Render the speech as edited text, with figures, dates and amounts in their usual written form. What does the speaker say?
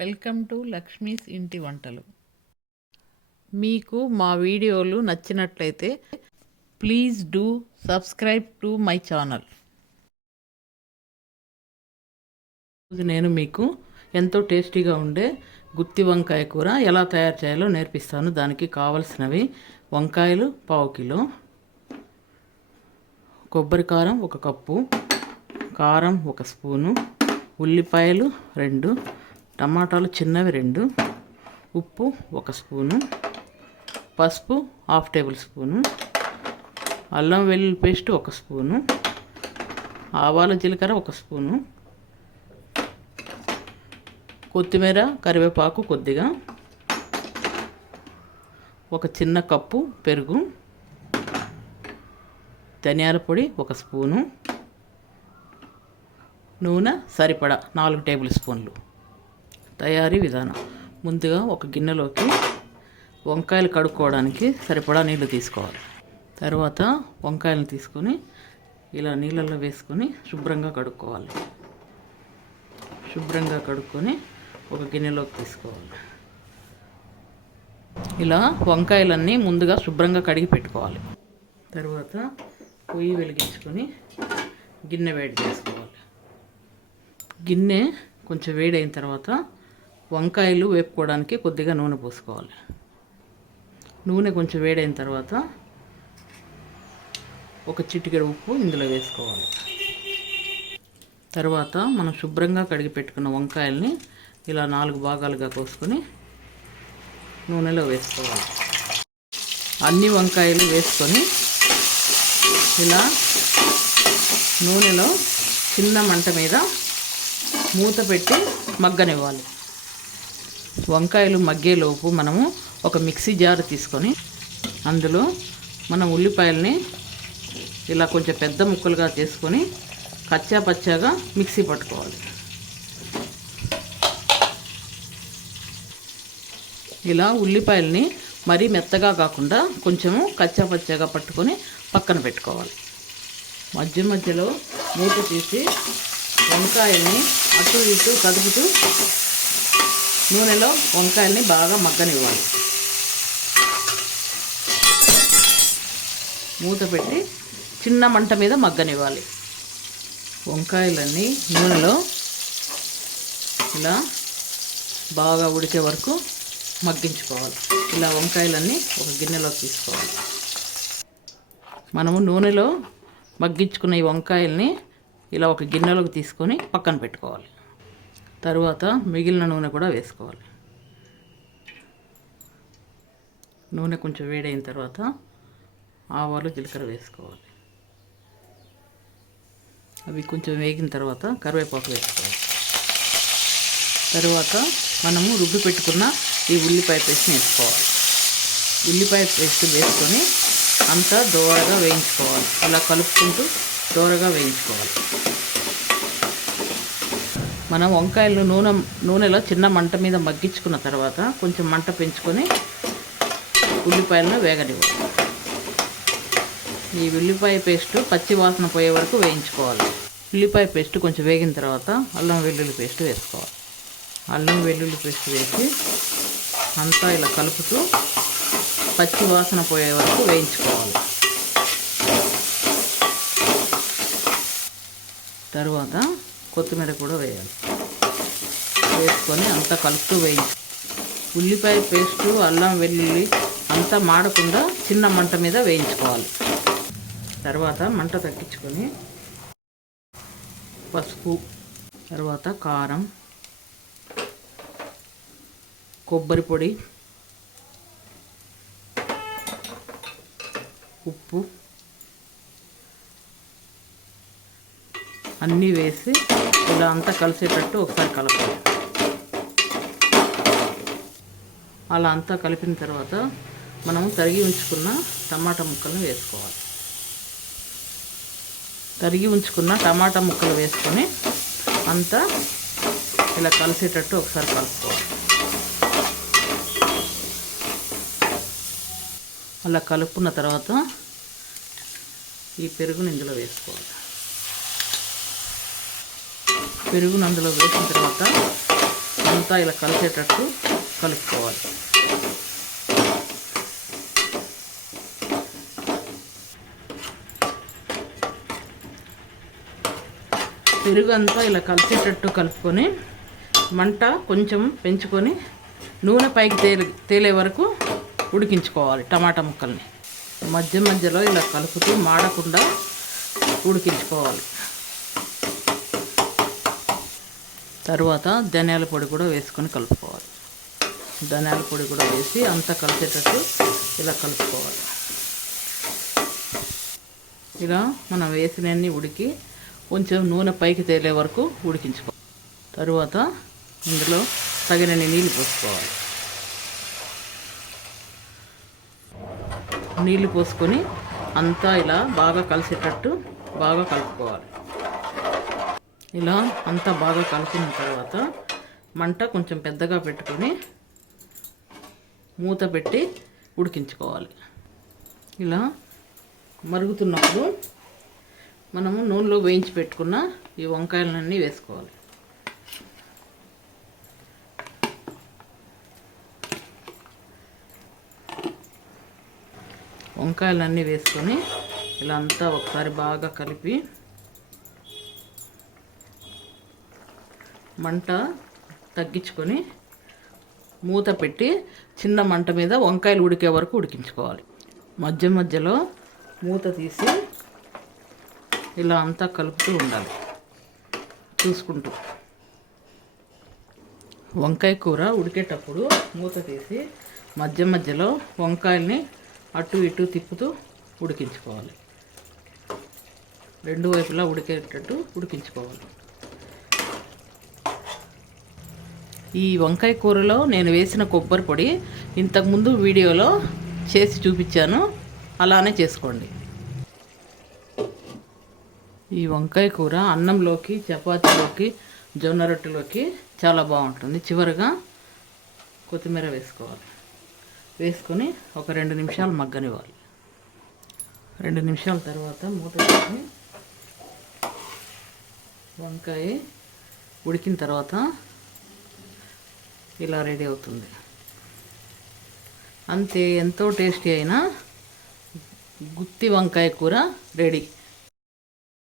Welcome to Lakshmi's ఇంటి వంటలు. మీకు మా వీడియోలు నచ్చినట్లయితే please do subscribe to my channel. నేను మీకు ఎంతో టేస్టీగా ఉండే గుత్తి వంకాయ కూర ఎలా తయారు చేయాలో నేర్పిస్తాను. దానికి కావలసినవి వంకాయలు 1/2 కిలో, కొబ్బరి కారం 1 కప్పు, కారం 1 స్పూను, ఉల్లిపాయలు 2, టమాటాలు చిన్నవి 2, ఉప్పు 1 స్పూను, పసుపు 1/2 టేబుల్ స్పూను, అల్లం వెల్లుల్లి పేస్ట్ 1 స్పూను, ఆవాలు జీలకర్ర 1 స్పూను, కొత్తిమీర కరివేపాకు కొద్దిగా, 1 చిన్న కప్పు పెరుగు, ధనియాల పొడి 1 స్పూను, నూనె సరిపడా 4 టేబుల్ స్పూన్లు. తయారీ విధానం: ముందుగా ఒక గిన్నెలోకి వంకాయలు కడుక్కోవడానికి సరిపడా నీళ్లు తీసుకోవాలి. తర్వాత వంకాయలను తీసుకొని ఇలా నీళ్ళల్లో వేసుకొని శుభ్రంగా కడుక్కోవాలి. శుభ్రంగా కడుక్కొని ఒక గిన్నెలోకి తీసుకోవాలి. ఇలా వంకాయలన్నీ ముందుగా శుభ్రంగా కడిగి పెట్టుకోవాలి. తర్వాత పొయ్యి వెలిగించుకొని గిన్నె వేడి చేసుకోవాలి. గిన్నె కొంచెం వేడైన తర్వాత వంకాయలు వేపుకోవడానికి కొద్దిగా నూనె పోసుకోవాలి. నూనె కొంచెం వేడైన తర్వాత 1 చిటికెడు ఉప్పు ఇందులో వేసుకోవాలి. తర్వాత మనం శుభ్రంగా కడిగి పెట్టుకున్న వంకాయల్ని ఇలా 4 భాగాలుగా కోసుకొని నూనెలో వేసుకోవాలి. అన్ని వంకాయలు వేసుకొని ఇలా నూనెలో చిన్న మంట మీద మూత పెట్టి మగ్గనివ్వాలి. వంకాయలు మగ్గేలోపు మనము ఒక మిక్సీ జార్ తీసుకొని అందులో మనం ఉల్లిపాయల్ని ఇలా కొంచెం పెద్ద ముక్కలుగా చేసుకొని కచ్చా పచ్చాగా మిక్సీ పట్టుకోవాలి. ఇలా ఉల్లిపాయల్ని మరీ మెత్తగా కాకుండా కొంచెము కచ్చా పచ్చాగా పట్టుకొని పక్కన పెట్టుకోవాలి. మధ్య మధ్యలో మూత తీసి వంకాయల్ని అటు ఇటు కదుపుతూ నూనెలో వంకాయల్ని బాగా మగ్గనివ్వాలి. మూత పెట్టి చిన్న మంట మీద మగ్గనివ్వాలి. వంకాయలన్నీ నూనెలో ఇలా బాగా ఉడికే వరకు మగ్గించుకోవాలి. ఇలా వంకాయలన్నీ ఒక గిన్నెలోకి తీసుకోవాలి. మనము నూనెలో మగ్గించుకున్న ఈ వంకాయల్ని ఇలా ఒక గిన్నెలోకి తీసుకొని పక్కన పెట్టుకోవాలి. తరువాత మిగిలిన నూనె కూడా వేసుకోవాలి. నూనె కొంచెం వేడైన తర్వాత ఆవాలు జీలకర్ర వేసుకోవాలి. అవి కొంచెం వేగిన తర్వాత కరివేపాకు వేసుకోవాలి. తరువాత మనము రుబ్బి పెట్టుకున్న ఈ ఉల్లిపాయ పేస్ట్ని వేసుకోవాలి. ఉల్లిపాయ పేస్ట్ వేసుకొని అంతా దోరగా వేయించుకోవాలి. ఇలా కలుపుకుంటూ దోరగా వేయించుకోవాలి. మనం వంకాయలు నూనెలో చిన్న మంట మీద మగ్గించుకున్న తర్వాత కొంచెం మంట పెంచుకొని ఉల్లిపాయలను వేగనివ్వాలి. ఈ ఉల్లిపాయ పేస్ట్ పచ్చి వాసన పోయే వరకు వేయించుకోవాలి. ఉల్లిపాయ పేస్ట్ కొంచెం వేగిన తర్వాత అల్లం వెల్లుల్లి పేస్ట్ వేసుకోవాలి. అల్లం వెల్లుల్లి పేస్ట్ వేసి అంతా ఇలా కలుపుతూ పచ్చి వాసన పోయే వరకు వేయించుకోవాలి. తరువాత కొత్తిమీర కూడా వేయాలి. వేసుకొని అంతా కలుపుతూ వేయించి ఉల్లిపాయ పేస్టు అల్లం వెల్లుల్లి అంతా మాడకుండా చిన్న మంట మీద వేయించుకోవాలి. తర్వాత మంట తగ్గించుకొని పసుపు, తర్వాత కారం, కొబ్బరి పొడి, ఉప్పు అన్నీ వేసి ఇలా అంతా కలిసేటట్టు ఒకసారి కలపాలి. అలా అంతా కలిపిన తర్వాత మనం తరిగి ఉంచుకున్న టమాటా ముక్కలను వేసుకోవాలి. తరిగి ఉంచుకున్న టమాటా ముక్కలు వేసుకొని అంతా ఇలా కలిసేటట్టు ఒకసారి కలుపుకోవాలి. అలా కలుపుకున్న తర్వాత ఈ పెరుగుని ఇందులో వేసుకోవాలి. పెరుగును అందులో వేసిన తర్వాత అంతా ఇలా కలిసేటట్టు కలుపుకోవాలి. పెరుగు అంతా ఇలా కలిసేటట్టు కలుపుకొని మంట కొంచెం పెంచుకొని నూనె పైకి తేలే వరకు ఉడికించుకోవాలి. టమాటా ముక్కల్ని మధ్య మధ్యలో ఇలా కలుపుతూ మాడకుండా ఉడికించుకోవాలి. తర్వాత ధనియాల పొడి కూడా వేసుకొని కలుపుకోవాలి. ధనియాల పొడి కూడా వేసి అంతా కలిసేటట్టు ఇలా కలుపుకోవాలి. ఇలా మనం వేసినన్ని ఉడికి కొంచెం నూనె పైకి తేలే వరకు ఉడికించుకోవాలి. తరువాత ఇందులో తగినన్ని నీళ్ళు పోసుకోవాలి. నీళ్ళు పోసుకొని అంతా ఇలా బాగా కలిసేటట్టు బాగా కలుపుకోవాలి. ఇలా అంతా బాగా కలుపుకున్న తర్వాత మంట కొంచెం పెద్దగా పెట్టుకొని మూత పెట్టి ఉడికించుకోవాలి. ఇలా మరుగుతున్నప్పుడు మనము నూనెలో వేయించి పెట్టుకున్న ఈ వంకాయలన్నీ వేసుకోవాలి. వంకాయలన్నీ వేసుకొని ఇలా అంతా ఒకసారి బాగా కలిపి మంట తగ్గించుకొని మూత పెట్టి చిన్న మంట మీద వంకాయలు ఉడికే వరకు ఉడికించుకోవాలి. మధ్య మధ్యలో మూత తీసి ఇలా అంతా కలుపుతూ ఉండాలి చూసుకుంటూ. వంకాయ కూర ఉడికేటప్పుడు మూత తీసి మధ్య మధ్యలో వంకాయల్ని అటు ఇటు తిప్పుతూ ఉడికించుకోవాలి. రెండు వైపులా ఉడికేటట్టు ఉడికించుకోవాలి. ఈ వంకాయ కూరలో నేను వేసిన కొబ్బరి పొడి ఇంతకుముందు వీడియోలో చేసి చూపించాను, అలానే చేసుకోండి. ఈ వంకాయ కూర అన్నంలోకి, చపాతీలోకి, జొన్న రొట్టెలోకి చాలా బాగుంటుంది. చివరిగా కొత్తిమీర వేసుకోవాలి. వేసుకొని ఒక 2 నిమిషాలు మగ్గనివ్వాలి. 2 నిమిషాల తర్వాత మూత వేసి వంకాయ ఉడికిన తర్వాత ఇలా రెడీ అవుతుంది. అంతే, ఎంతో టేస్టీ అయిన గుత్తి వంకాయ కూర రెడీ.